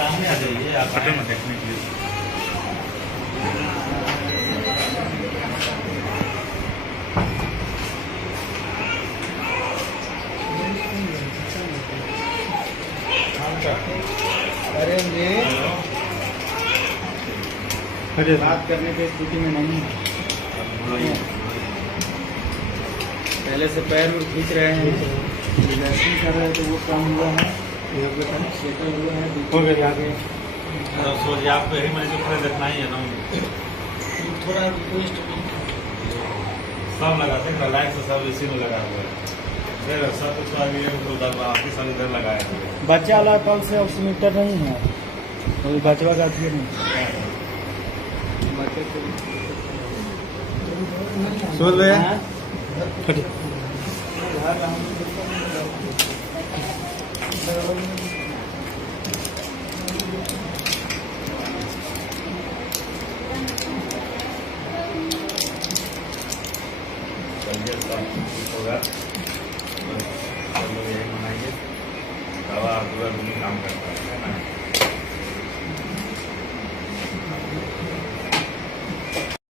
सामने आ जाइए आप देखने के लिए। अरे बात करने की स्थिति में नहीं है। पहले से पैर में खींच रहे हैं, रिलैक्सिंग कर रहे हैं तो वो काम हुआ है, सेटल हुआ है, हो गया आगे। सोचिए आपको यही मैंने जो खड़े देखना ही है ना, थोड़ा रिक्वेस्ट सब लगाते हैं लाइट से, सब इसी में लगा हुआ है। फिर सब कुछ आगे आपके साथ इधर लगाया हुआ है। बच्चा वाला कल से ऑक्सीमीटर नहीं है, बचवा जाती है नहीं। सोच रहे हैं होगा तो यही मनाइए, दवा पूरा काम करता है ना।